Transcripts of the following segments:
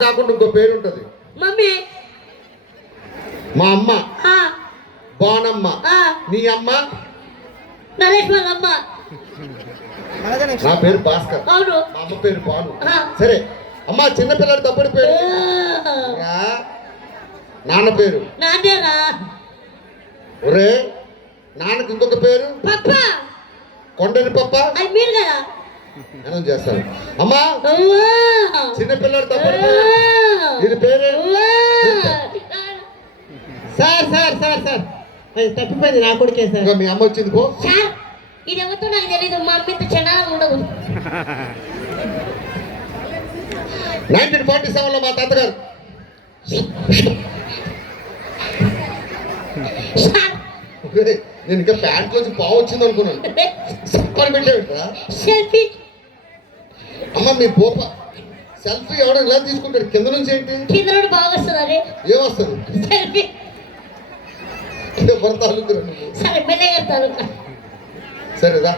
కాకుండా ఇంకో పేరు ఉంటుంది మమ్మీ. మా అమ్మ. ఆ, నీ అమ్మ నరేష్ వాళ్ళ అమ్మ నా పేరు భాస్కర్. అవును. మా అమ్మ పేరు బాను ఆ. సరే. అమ్మ చిన్నపిల్లడు తప్పుడు పేరు? రా. నాన్న పేరు? ఒరే నాన్నకి ఇంకొక పేరు? పప్ప. కొండని పప్ప? అది మీరు కదా. నేను చేస్తాను అమ్మా. చిన్నపిల్లడు తప్పుడు అవ్వా. పేరు. Sir sir sir sir. అది తప్పిపోయింది నా కొడుకే సార్. ఇంకా మీ అమ్మ వచ్చింది పో. సార్ ఇది ఎవరితో నాకు తెలీదు. మా అమ్మ ఇంత చెడాలం ఉండదు. నైన్టీన్ ఫార్టీ సెవెన్లో మా తాతగారు. నేను ఇంకా ప్యాంట్ లోంచి పావు వచ్చింది అనుకున్నాను. పెట్టేవిట్రా సెల్ఫీ. అమ్మ మీ పోప సెల్ఫీ ఎవడో ఇలా తీసుకుంటాడు. కింద నుంచి ఏంటి? కింద నుండి బాగా వస్తుంది ఏమొస్తుంది? సెల్ఫీ. ఎవరు తాలూకురా నువ్వు సరే సరేదా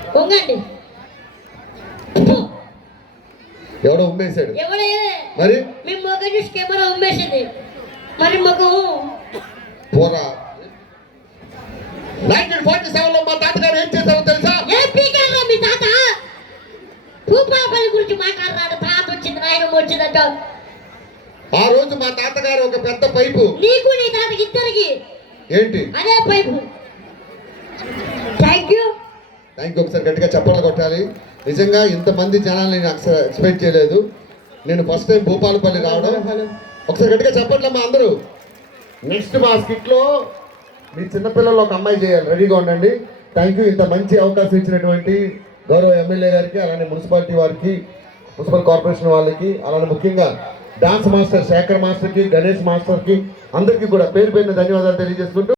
ఎవడో ఉమ్మేశాడు. ఎవడే? మరి? మీ మొగ చూసి కెమెరా ఉమ్మేసింది. మరి మొగం? పోరా. నైన్టీన్ ఫార్టీ సెవెన్లో మా తాతగారు ఏం చేశారో తెలుసా? ఏ పీకారా మీ తాత? భూపాలపల్లి గురించి మాట్లాడరాడు తాత వచ్చింది నాయనమ్మ వచ్చిందంట. ఆ రోజు మా తాతగారు ఒక పెద్ద పైపు. నీకు నీ తాతకి ఇద్దరికి. ఏంటి? అదే pipe. Thank you thank you ఒకసారి గట్టిగా చప్పట్లు కొట్టాలి. నిజంగా ఇంతమంది జనాలు నేను అసలు ఎక్స్పెక్ట్ చేయలేదు. నేను ఫస్ట్ టైం భూపాలపల్లి రావడం. ఒకసారి గట్టిగా చెప్పట్లమ్మా అందరూ. నెక్స్ట్ మా స్కిట్లో మీ చిన్నపిల్లలు ఒక అమ్మాయి చేయాలి. రెడీగా ఉండండి. థ్యాంక్ యూ ఇంత మంచి అవకాశం ఇచ్చినటువంటి గౌరవ ఎమ్మెల్యే గారికి అలానే మున్సిపాలిటీ వారికి మున్సిపల్ కార్పొరేషన్ వాళ్ళకి అలానే ముఖ్యంగా డాన్స్ మాస్టర్ శేఖర్ మాస్టర్కి గణేష్ మాస్టర్కి అందరికీ కూడా పేరు పేరున ధన్యవాదాలు తెలియజేసుకుంటూ